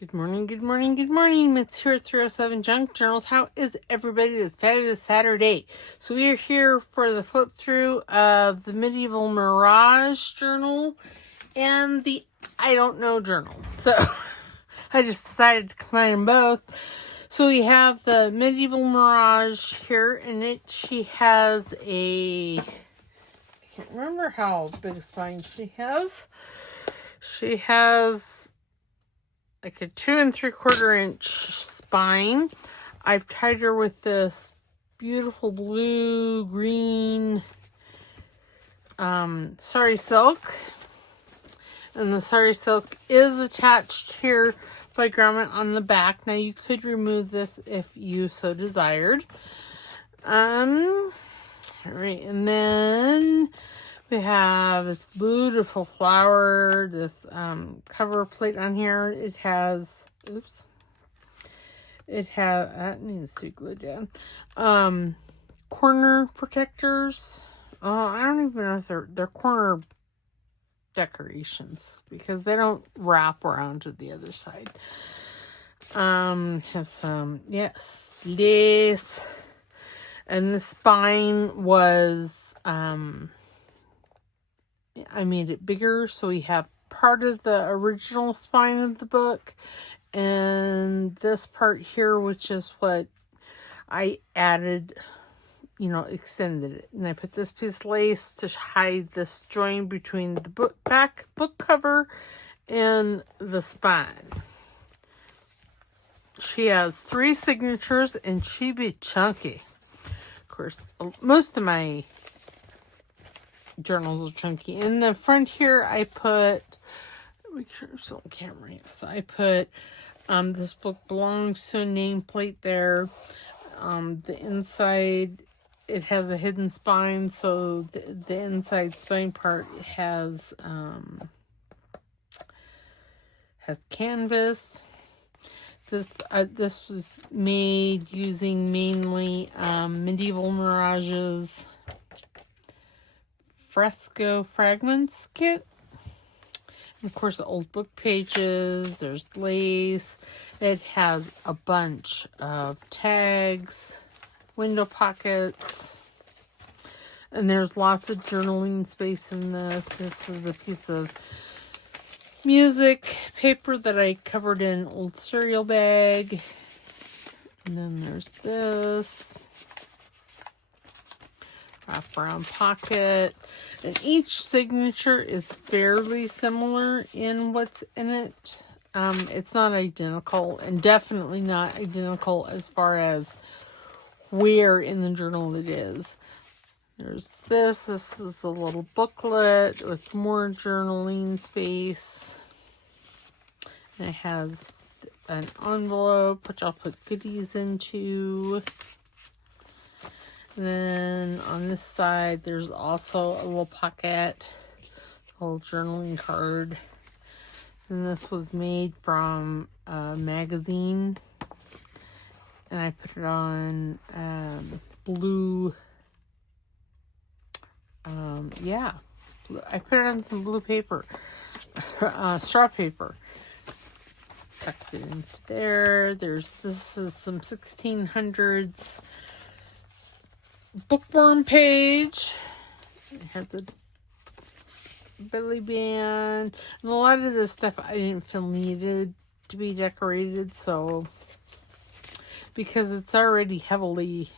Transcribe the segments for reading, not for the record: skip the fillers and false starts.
Good morning, good morning, good morning. It's here at 307 Junk Journals. How is everybody this fabulous Saturday? So we are here for the flip through of the Medieval Mirage Journal and the I Don't Know Journal. So I just decided to combine them both. So we have the Medieval Mirage here, and she has I can't remember how big a spine she has. She has like a 2 3/4 inch spine. I've tied her with this beautiful blue green sari silk, and the sari silk is attached here by grommet on the back. Now you could remove this if you so desired. All right, and then we have this beautiful flower, this cover plate on here. It has, that needs to be glued down. Corner protectors. I don't even know if they're corner decorations because they don't wrap around to the other side. Have some, lace. And the spine was, I made it bigger, so we have part of the original spine of the book and this part here, which is what I added, extended it. And I put this piece of lace to hide this join between the back book cover and the spine. She has 3 signatures and she be chunky. Of course, most of my journals are chunky. In the front here, I put, make sure it's on camera. Yes, I put this book belongs to a nameplate there. The inside, it has a hidden spine, so the inside spine part has canvas. This was made using mainly Medieval Mirage's Fresco Fragments kit. And of course, old book pages. There's lace. It has a bunch of tags, window pockets, and there's lots of journaling space in this. This is a piece of music paper that I covered in old cereal bag. And then there's this wraparound pocket. And each signature is fairly similar in what's in it. It's not identical, and definitely not identical as far as where in the journal it is. There's this. This is a little booklet with more journaling space. And it has an envelope, which I'll put goodies into. And then on this side, there's also a little pocket, a little journaling card. And this was made from a magazine. And I put it on blue. I put it on some blue paper, straw paper. Tucked it into there. This is some 1600s bookworm page. It has a belly band. And a lot of this stuff I didn't feel needed to be decorated, so because it's already heavily,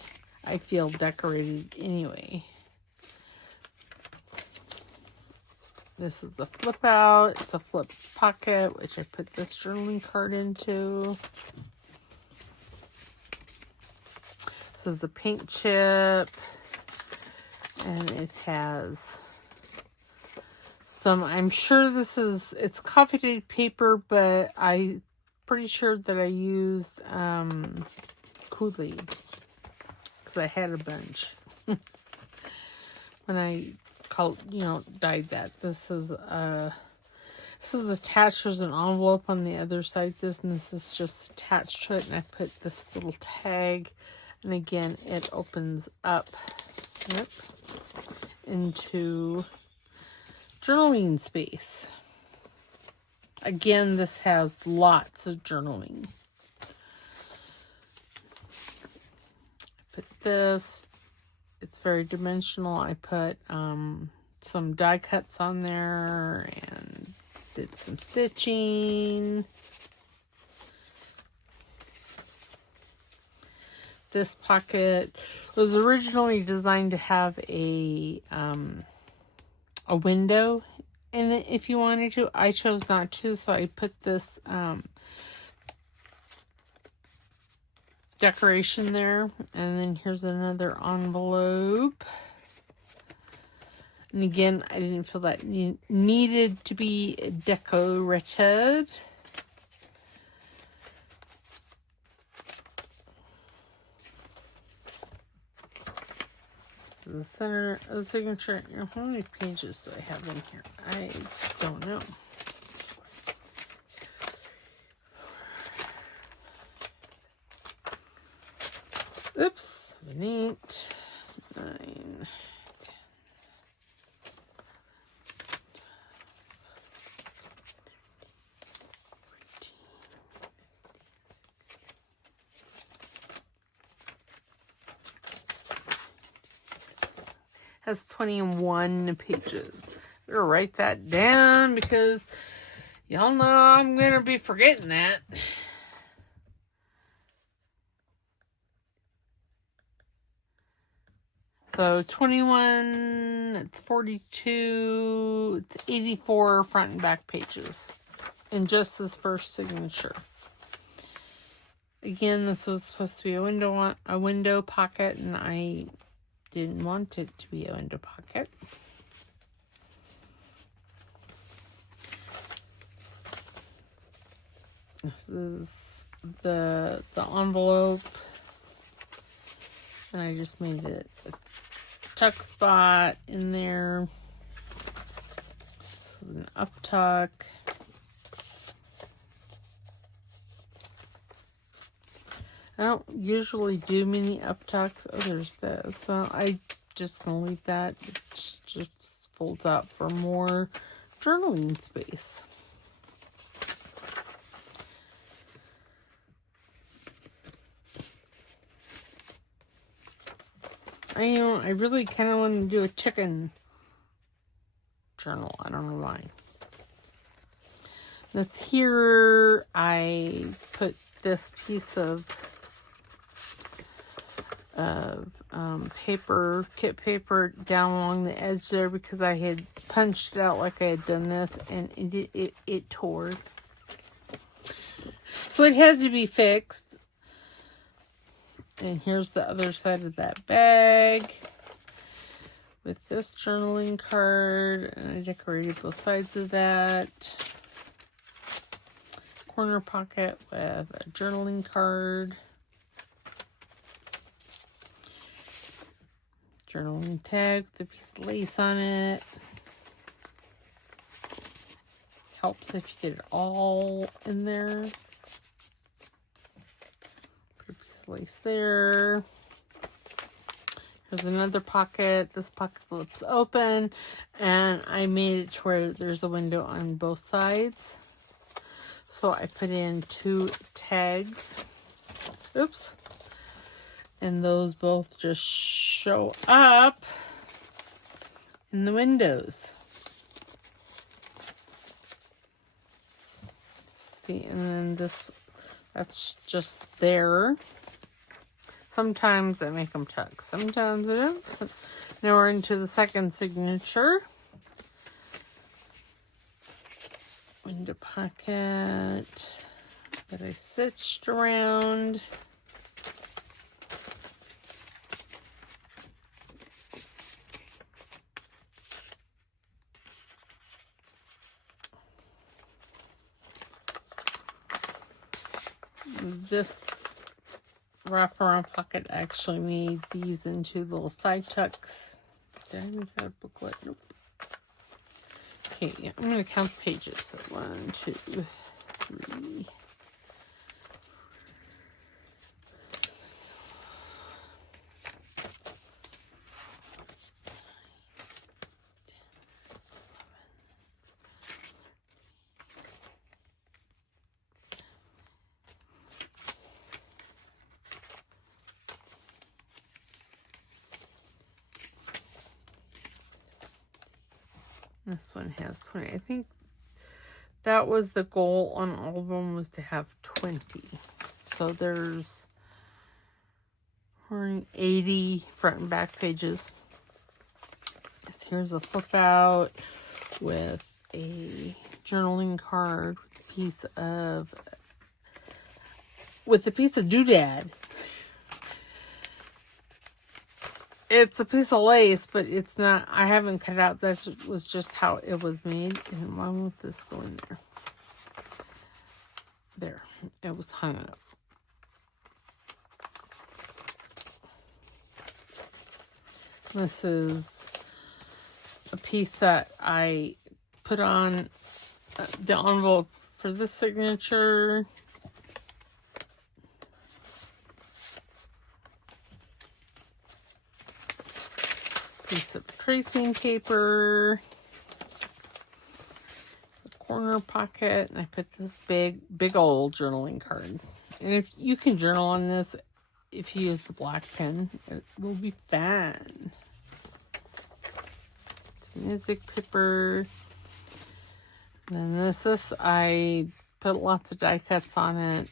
I feel, decorated anyway. This is a flip out. It's a flip pocket, which I put this journaling card into. This is a paint chip. And it has some, I'm sure it's coffee date paper, but I'm pretty sure that I used Kool-Aid because I had a bunch when I dyed that. This is attached. There's an envelope on the other side. This is just attached to it, and I put this little tag, and again it opens up into journaling space. Again, this has lots of journaling. Put this, it's very dimensional. I put some die cuts on there and did some stitching. This pocket was originally designed to have a window in it if you wanted to. I chose not to, so I put this decoration there. And then here's another envelope. And again, I didn't feel that needed to be decorated. This is the center of the signature. How many pages do I have in here? I don't know. Oops. 7, 8, 9. Has 21 pages. Better write that down because y'all know I'm going to be forgetting that. So 21, it's 42, it's 84 front and back pages in just this first signature. Again, this was supposed to be a window pocket, and I didn't want it to be a window pocket. This is the envelope, and I just made it a tuck spot in there. This is an up tuck. I don't usually do mini up tucks. Oh, there's this. So I just gonna leave that. It just folds out for more journaling space. I really kind of want to do a chicken journal. I don't know why. This here, I put this piece of paper, kit paper down along the edge there because I had punched it out like I had done this, and it tore. So it had to be fixed. And here's the other side of that bag with this journaling card, and I decorated both sides of that. Corner pocket with a journaling card. Journaling tag with a piece of lace on it. Helps if you get it all in there. Put a piece of lace there. There's another pocket. This pocket flips open, and I made it to where there's a window on both sides. So I put in 2 tags. Oops. And those both just show up in the windows. See, and then that's just there. Sometimes I make them tuck. Sometimes I don't. Now we're into the second signature. Window pocket that I stitched around. This wraparound pocket actually made these into little side tucks. Did I make that booklet? Nope. Okay, yeah, I'm going to count the pages. So 1, 2, 3. This one has 20. I think that was the goal on all of them, was to have 20. So there's 80 front and back pages. So here's a flip out with a journaling card with a piece of doodad. It's a piece of lace, but it's not, I haven't cut it out. That was just how it was made. And why won't this go in there? There, it was hung up. This is a piece that I put on the envelope for this signature. Piece of tracing paper, a corner pocket, and I put this big old journaling card. And if you can journal on this, if you use the black pen, it will be fun. It's music paper. And then this I put lots of die cuts on it.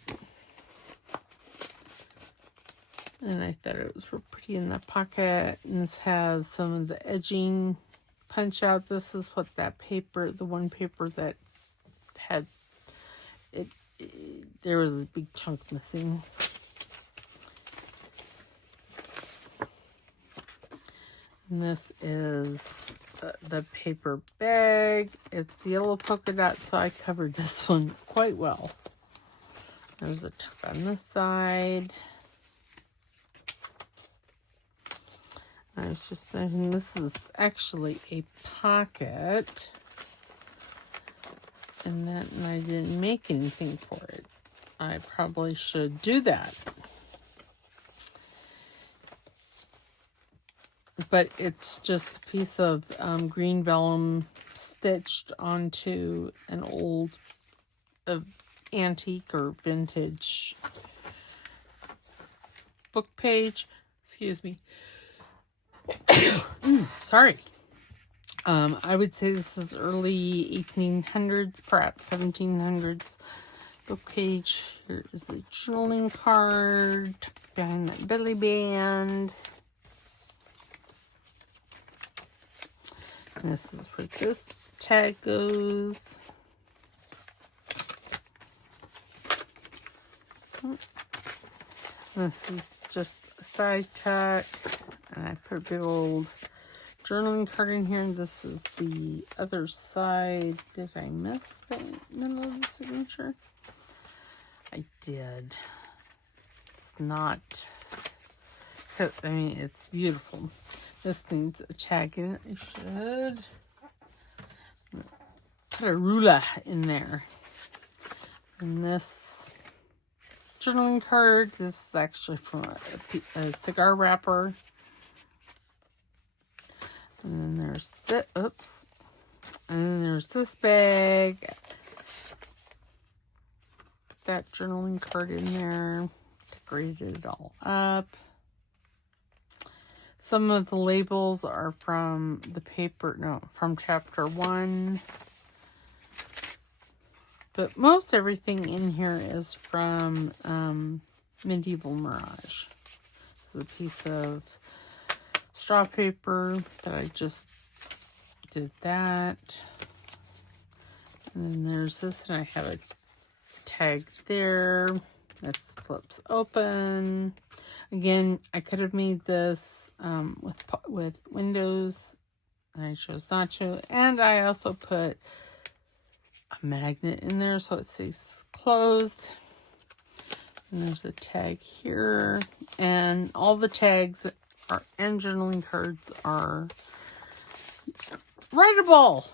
And I thought it was real pretty in the pocket. And this has some of the edging punch out. This is what that paper, the one paper that had it, there was a big chunk missing. And this is the paper bag. It's yellow polka dot, so I covered this one quite well. There's a tuck on this side. I was just thinking, this is actually a pocket, and I didn't make anything for it. I probably should do that. But it's just a piece of green vellum stitched onto an old antique or vintage book page. Excuse me. Sorry. I would say this is early 1800s, perhaps 1700s book page. Here is a journaling card behind that belly band. And this is where this tag goes. This is just a side tuck. And I put a big old journaling card in here. And this is the other side. Did I miss the middle of the signature? I did. It's not, I mean, it's beautiful. This needs a tag in it. I should put a ruler in there. And this journaling card, this is actually from a cigar wrapper. And then there's this, oops. And then there's this bag. That journaling card in there. Decorated it all up. Some of the labels are from the paper, no, from chapter 1. But most everything in here is from Medieval Mirage. This is a piece of straw paper that I just did that. And then there's this, and I have a tag there. This flips open. Again, I could have made this with windows, and I chose not to. And I also put a magnet in there so it stays closed. And there's a tag here. And all the tags and journaling cards are writable.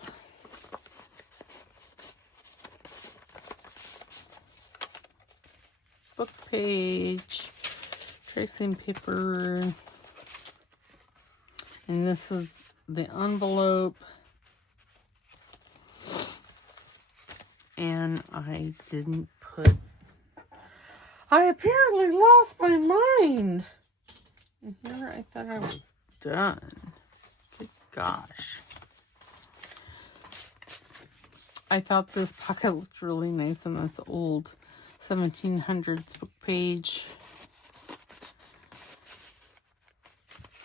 Book page, tracing paper, and this is the envelope. And I didn't put, I apparently lost my mind. And here I thought I was done. Good gosh. I thought this pocket looked really nice on this old 1700s book page.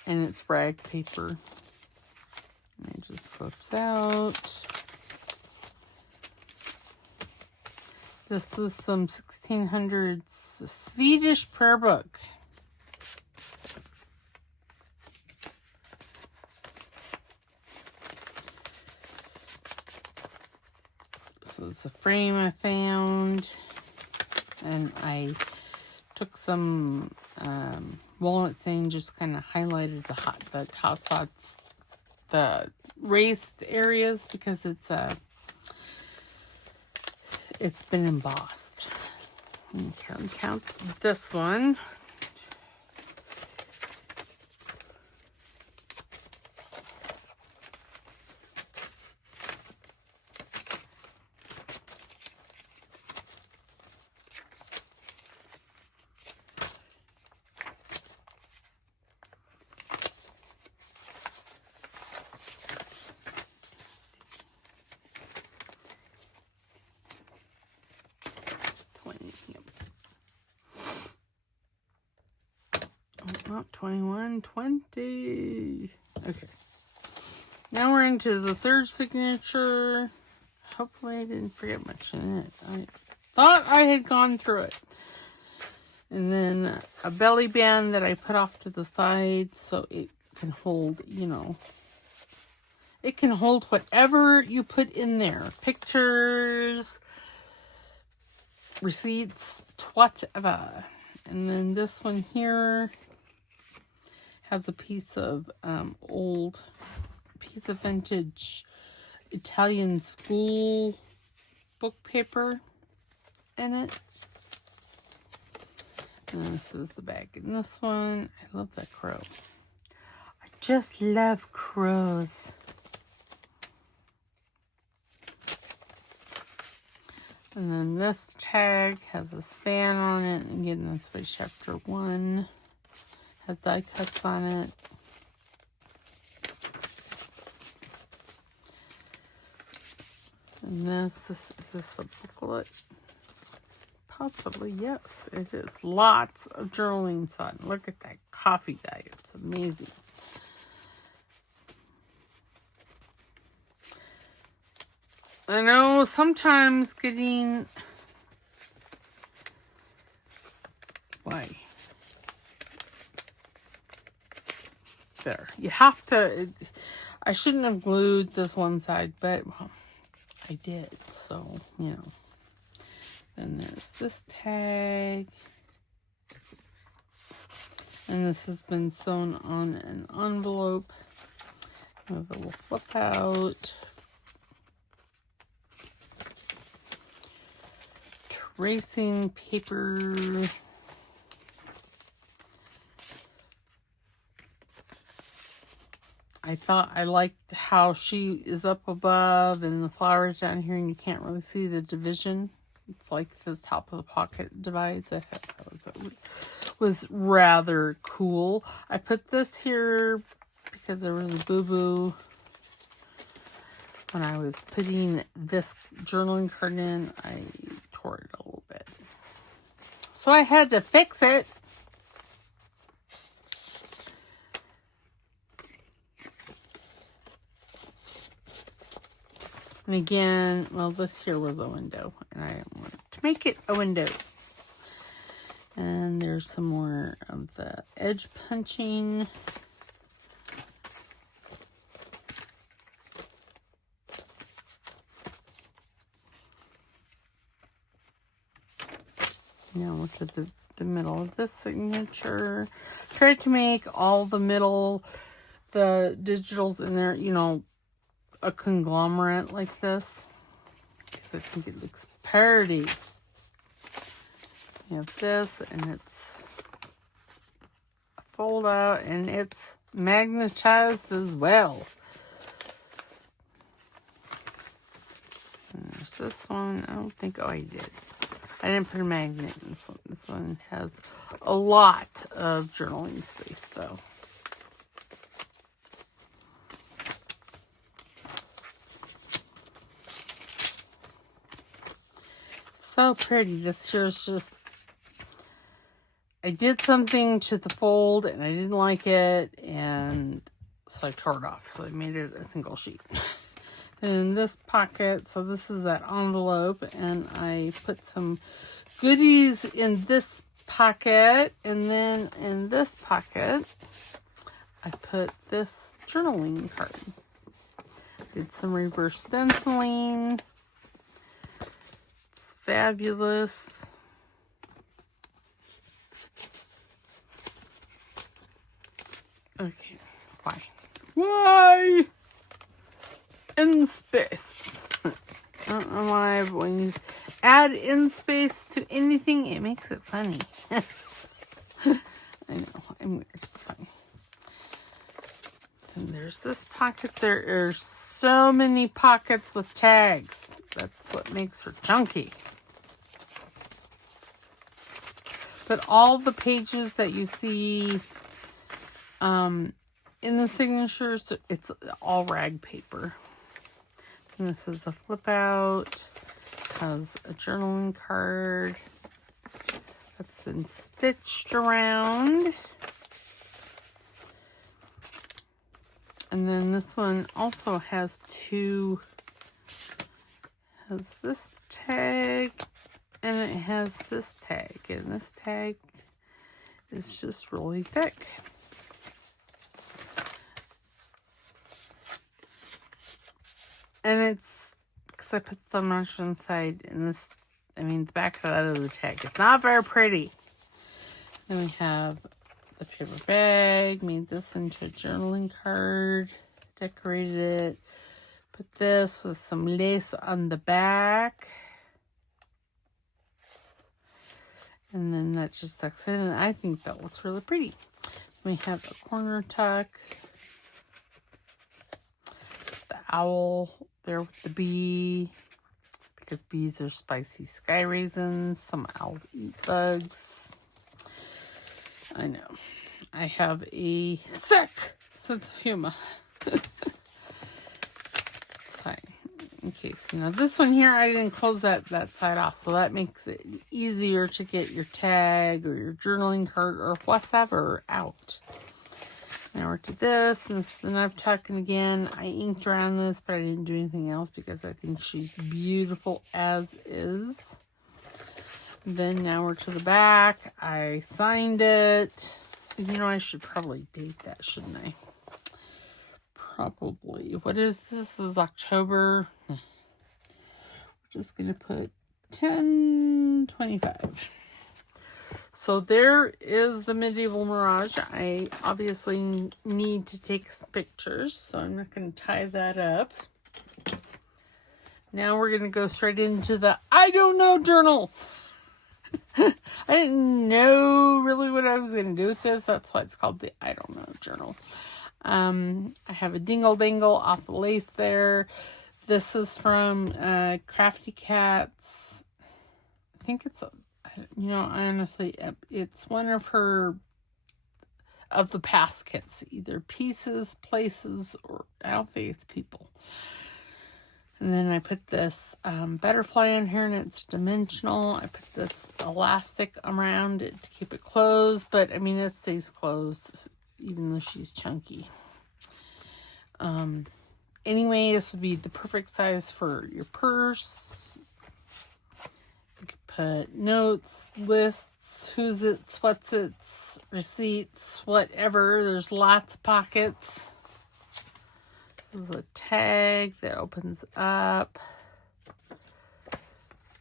And it's rag paper. And it just flips out. This is some 1600s Swedish prayer book. This is a frame I found. And I took some walnut sand, just kind of highlighted the top spots, the raised areas, because it's been embossed. Okay, count this one. Not 21, 20. Okay. Now we're into the third signature. Hopefully I didn't forget much in it. I thought I had gone through it. And then a belly band that I put off to the side so it can hold, it can hold whatever you put in there. Pictures, receipts, whatever. And then this one here has a piece of vintage Italian school book paper in it. And this is the bag in this one. I love that crow. I just love crows. And then this tag has a span on it. Again, that's by chapter 1. Has die cuts on it. And is this a booklet? Possibly, yes, it is. Lots of journaling on. Look at that coffee dye. It's amazing. I know sometimes getting... Why? There. You have to... I shouldn't have glued this one side, but well, I did. So, Then there's this tag. And this has been sewn on an envelope. Have a little flip out. Tracing paper. I thought I liked how she is up above and the flowers down here and you can't really see the division. It's like this top of the pocket divides. I thought that was rather cool. I put this here because there was a boo-boo when I was putting this journaling card in. I tore it a little bit. So I had to fix it. And again, well, this here was a window, and I want to make it a window. And there's some more of the edge punching. Now look at the middle of this signature. Tried to make all the digitals in there, a conglomerate like this, because I think it looks pretty. You have this, and it's a fold out, and it's magnetized as well. And there's this one. I don't think, I did. I didn't put a magnet in this one. This one has a lot of journaling space, though. so pretty. This here is just, I did something to the fold and I didn't like it, and so I tore it off. So I made it a single sheet. And in this pocket, so this is that envelope, and I put some goodies in this pocket, and then in this pocket, I put this journaling card. Did some reverse stenciling. It's fabulous. Okay, why? In space. I don't know why, but when you add in space to anything, it makes it funny. I know, I'm weird. It's funny. And there's this pocket. There are so many pockets with tags. That's what makes her chunky. But all the pages that you see in the signatures, it's all rag paper. And this is a flip out. Has a journaling card that's been stitched around. And then this one also has this tag, and it has this tag, and this tag is just really thick. And it's, because I put so much inside, and this, I mean, the back of the tag is not very pretty. Then we have the paper bag, made this into a journaling card, decorated it, put this with some lace on the back. And then that just tucks in, and I think that looks really pretty. We have a corner tuck, the owl there with the bee, because bees are spicy sky raisins. Some owls eat bugs. I know. I have a sick sense of humor. It's fine. In case, this one here, I didn't close that side off, so that makes it easier to get your tag or your journaling card or whatever out. Now we're to this, and this is another tuck, and again, I inked around this, but I didn't do anything else because I think she's beautiful as is. Then now we're to the back. I signed it. I should probably date that, shouldn't I? Probably. What is this? This is October. We're just going to put 10/25. So there is the Medieval Mirage. I obviously need to take some pictures, so I'm not going to tie that up. Now we're going to go straight into the I don't know journal. I didn't know really what I was going to do with this. That's why it's called the I don't know journal. I have a dingle dangle off the lace there. This is from Crafty Cats. I think it's, honestly, it's one of the past kits. Either pieces, places, or I don't think it's people. And then I put this butterfly in here, and it's dimensional. I put this elastic around it to keep it closed, but it stays closed even though she's chunky. Anyway, this would be the perfect size for your purse. You could put notes, lists, who's it's, what's it's, receipts, whatever. There's lots of pockets. This is a tag that opens up.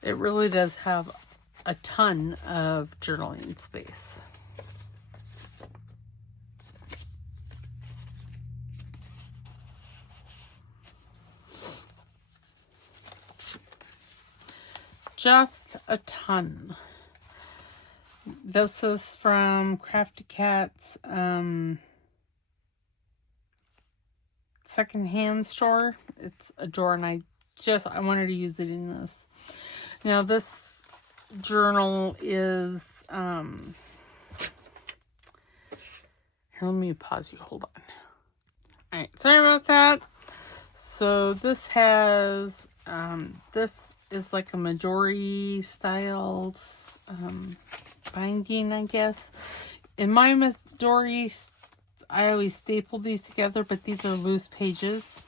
It really does have a ton of journaling space. Just a ton. This is from Crafty Cats secondhand store. It's a drawer, and I wanted to use it in this. Now this journal is here, let me pause you, hold on. Alright, sorry about that. So this has this is like a Midori style binding, I guess. In my Midori, I always staple these together, but these are loose pages.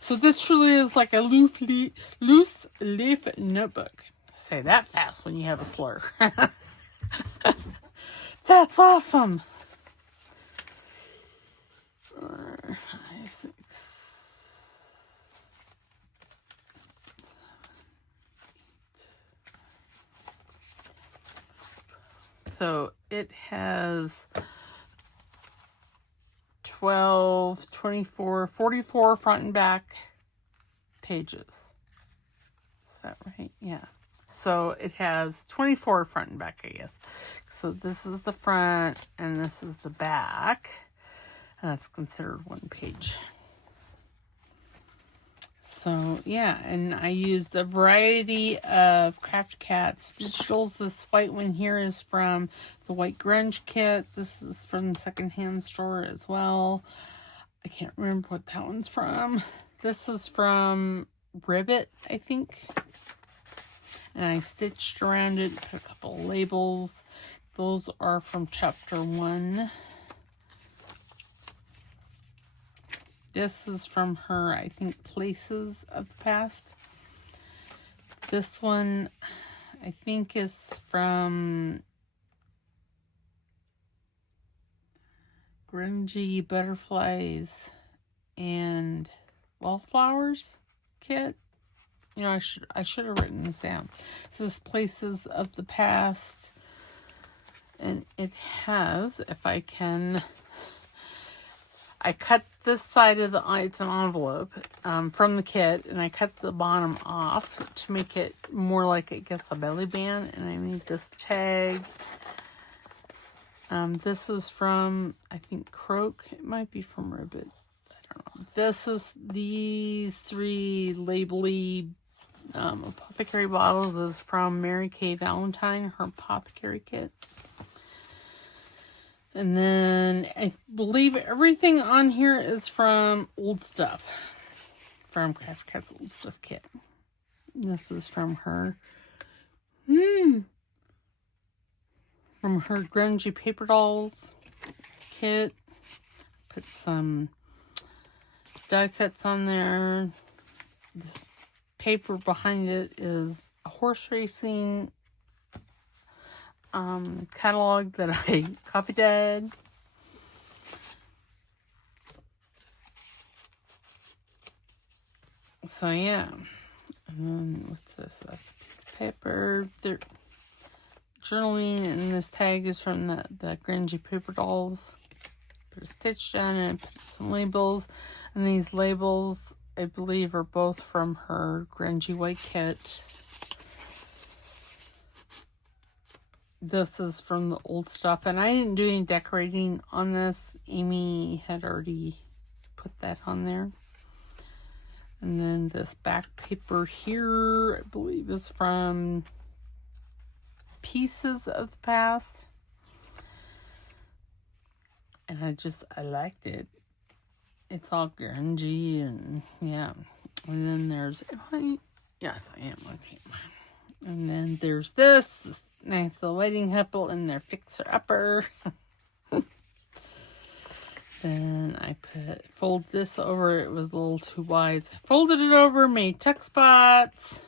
So this truly is like a loose leaf notebook. Say that fast when you have a slur. That's awesome. 4, 5, 6. So it has 12, 24, 44 front and back pages. Is that right? Yeah. So it has 24 front and back, I guess. So this is the front and this is the back. And that's considered one page. So yeah, and I used a variety of Craft Cats digitals. This white one here is from the White Grunge kit. This is from the secondhand store as well. I can't remember what that one's from. This is from Ribbit, I think. And I stitched around it, put a couple of labels. Those are from chapter 1. This is from her, I think, Places of the Past. This one, I think, is from Grungy Butterflies and Wallflowers kit. You know, I should have written this down. It says Places of the Past. And it has, if I can, I cut this side of the, it's an envelope from the kit, and I cut the bottom off to make it more like, I guess, a belly band. And I made this tag. This is from, I think, Croak. It might be from Ribbit. I don't know. This is these 3 labely apothecary bottles is from Mary Kay Valentine, her apothecary kit. And then I believe everything on here is from Old Stuff. From Craft Cat's Old Stuff kit. This is from her. From her Grungy Paper Dolls kit. Put some die cuts on there. This paper behind it is a horse racing catalog that I copied. So yeah. And then what's this? That's a piece of paper. They're journaling, and this tag is from the Grungy Paper Dolls. Put a stitch down and put some labels. And these labels, I believe, are both from her Grungy White kit. This is from the Old Stuff, and I didn't do any decorating on this. Amy had already put that on there. And then this back paper here, I believe, is from Pieces of the Past. And I liked it. It's all grungy, and yeah. And then there's, yes, I am. Okay. And then there's this nice little wedding couple in their fixer-upper. Then I fold this over. It was a little too wide. So I folded it over, made tuck spots.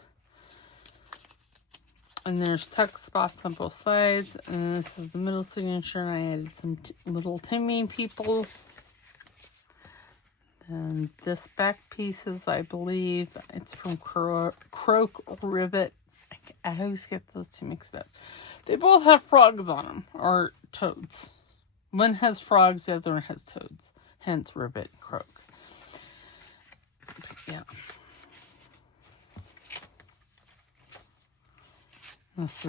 And there's tuck spots on both sides. And this is the middle signature. And I added some little Timmy people. And this back piece is, I believe, it's from Croak or Ribbit. I always get those two mixed up. They both have frogs on them, or toads. One has frogs, the other one has toads. Hence Ribbit and Croak. But yeah. This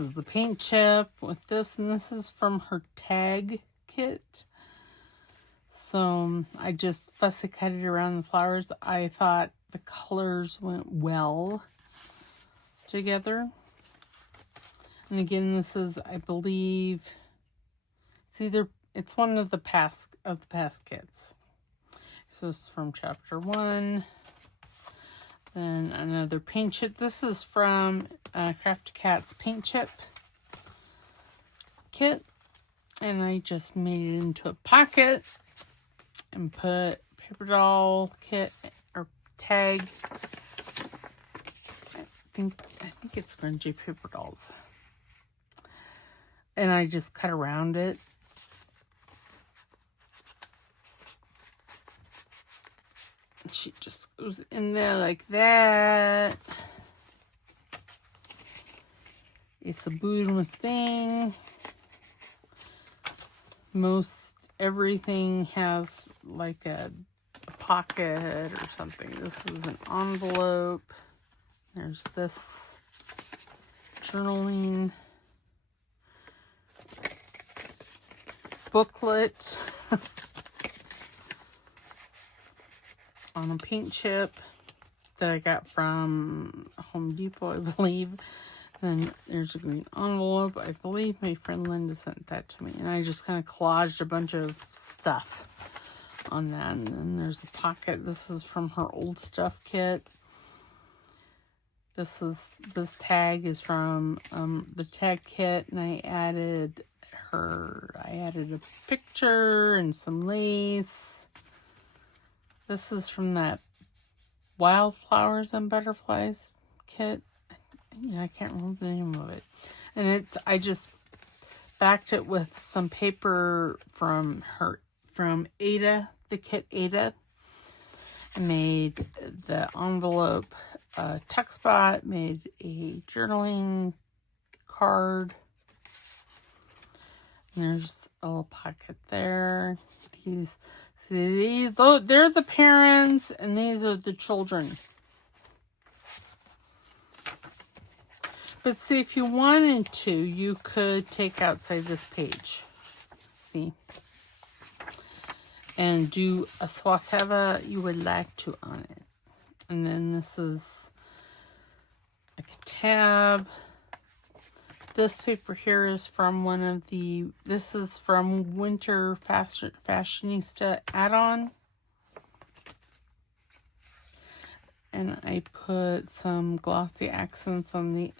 is the paint chip with this, and this is from her tag kit. So I just fussy cut it around the flowers. I thought the colors went well together. And again, this is, I believe, it's one of the past kits. So it's from chapter 1. Then another paint chip. This is from Crafty Cat's paint chip kit. And I just made it into a pocket and put paper doll kit or tag. I think it's grungy paper dolls. And I just cut around it. She just goes in there like that. It's a bootless thing. Most everything has like a pocket or something. This is an envelope. There's this journaling booklet on a paint chip that I got from Home Depot, I believe. And then there's a green envelope. I believe my friend Linda sent that to me. And I just kind of collaged a bunch of stuff on that. And then there's a pocket. This is from her old stuff kit. This tag is from the tag kit. And I added a picture and some lace. This is from that Wildflowers and Butterflies kit. I can't remember the name of it. And I just backed it with some paper from Ada, the kit Ada. I made the envelope tuck spot, made a journaling card. And there's a little pocket there. They're the parents and these are the children. But see, if you wanted to, you could take outside this page. See? And do a whatever you would like to on it. And then this is like a tab. This paper here is from this is from Winter Fashionista add-on. And I put some glossy accents on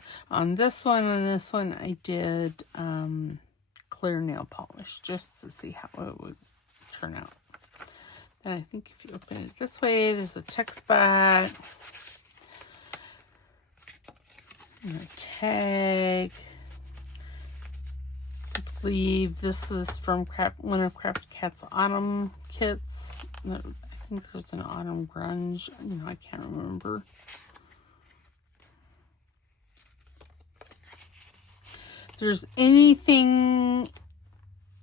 this one. And this one I did clear nail polish just to see how it would turn out. And I think if you open it this way, there's a text spot. And a tag. I believe this is from one of Crafty Cat's autumn kits. I think there's an autumn grunge. I can't remember. If there's anything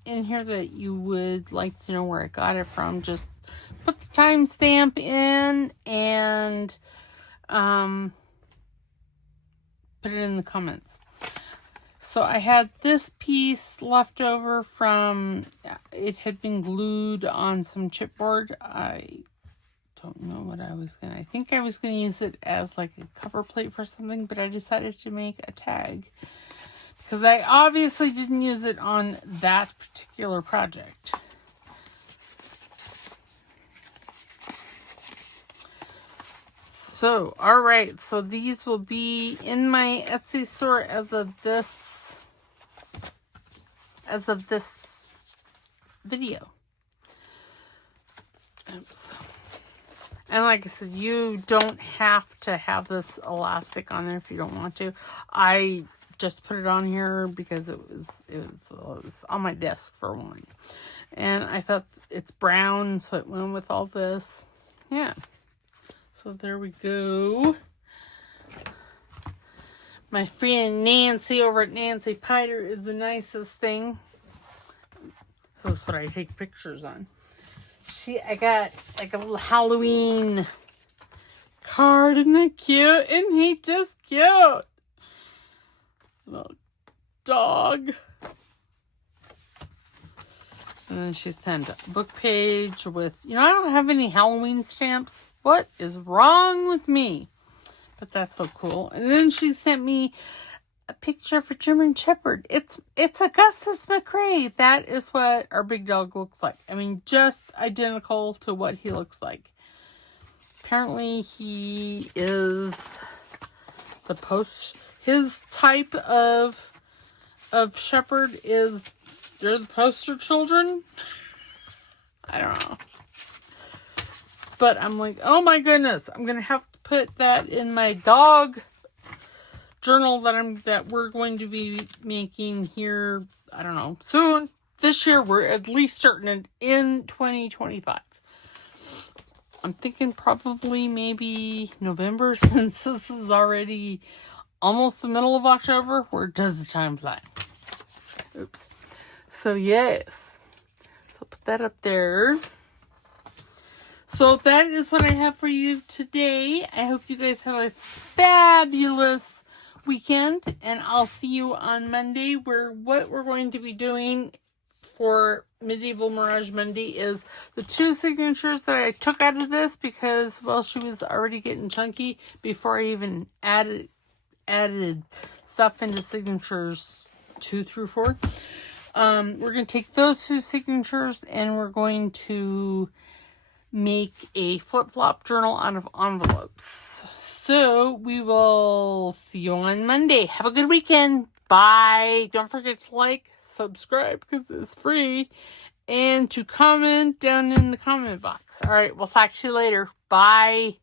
in here that you would like to know where I got it from, just put the timestamp in and put it in the comments. So I had this piece left over from, it had been glued on some chipboard. I don't know what I think I was going to use it as like a cover plate for something, but I decided to make a tag because I obviously didn't use it on that particular project. So, all right. So these will be in my Etsy store as of this video. Oops. And like I said, you don't have to have this elastic on there if you don't want to. I just put it on here because it was on my desk for one. And I thought it's brown, so it went with all this. Yeah. So there we go. My friend Nancy over at Nancy Piter is the nicest thing. This is what I take pictures on. I got like a little Halloween card. Isn't that cute? Isn't he just cute? Little dog. And then she sent a book page with, I don't have any Halloween stamps. What is wrong with me? But that's so cool. And then she sent me a picture of a German Shepherd. It's Augustus McCrae. That is what our big dog looks like. I mean, just identical to what he looks like. apparently he is his type of shepherd is, they're the poster children. I don't know. But I'm like, oh my goodness, I'm going to have to put that in my dog journal that we're going to be making here, I don't know, soon. This year, we're at least starting it in 2025. I'm thinking probably maybe November, since this is already almost the middle of October. Where does the time fly? Oops. So, yes. So, put that up there. So, that is what I have for you today. I hope you guys have a fabulous weekend. And I'll see you on Monday, where what we're going to be doing for Medieval Mirage Monday is the 2 signatures that I took out of this because, well, she was already getting chunky before I even added stuff into signatures 2 through 4. We're going to take those 2 signatures and we're going to make a flip-flop journal out of envelopes. So we will see you on Monday. Have a good weekend. Bye. Don't forget to like, subscribe because it's free, and to comment down in the comment box. All right, we'll talk to you later. Bye.